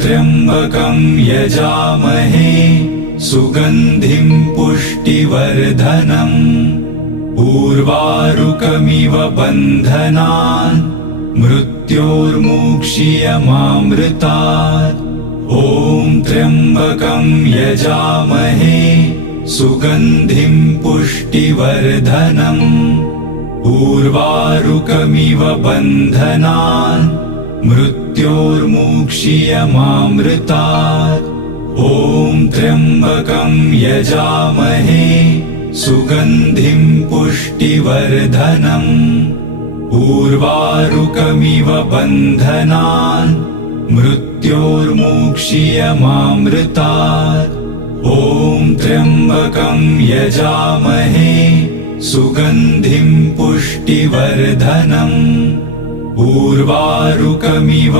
त्र्यम्बकं यजामहे सुगन्धिं पुष्टिवर्धनम् उर्वारुकमिव बन्धनान् मृत्योर्मुक्षीयमामृतात्। ॐ त्र्यम्बकं यजामहे सुगन्धिं पुष्टिवर्धनम् उर्वारुकमिव बन्धनान् मृत्योर्मुक्षीयमामृतात्। ॐ त्र्यम्बकं यजामहे सुगन्धिं पुष्टिवर्धनम् उर्वारुकमिव बन्धनान् मृत्योर्मुक्षीयमामृतात्। ॐ त्र्यम्बकं यजामहे सुगन्धिं पुष्टिवर्धनम् उर्वारुकमिव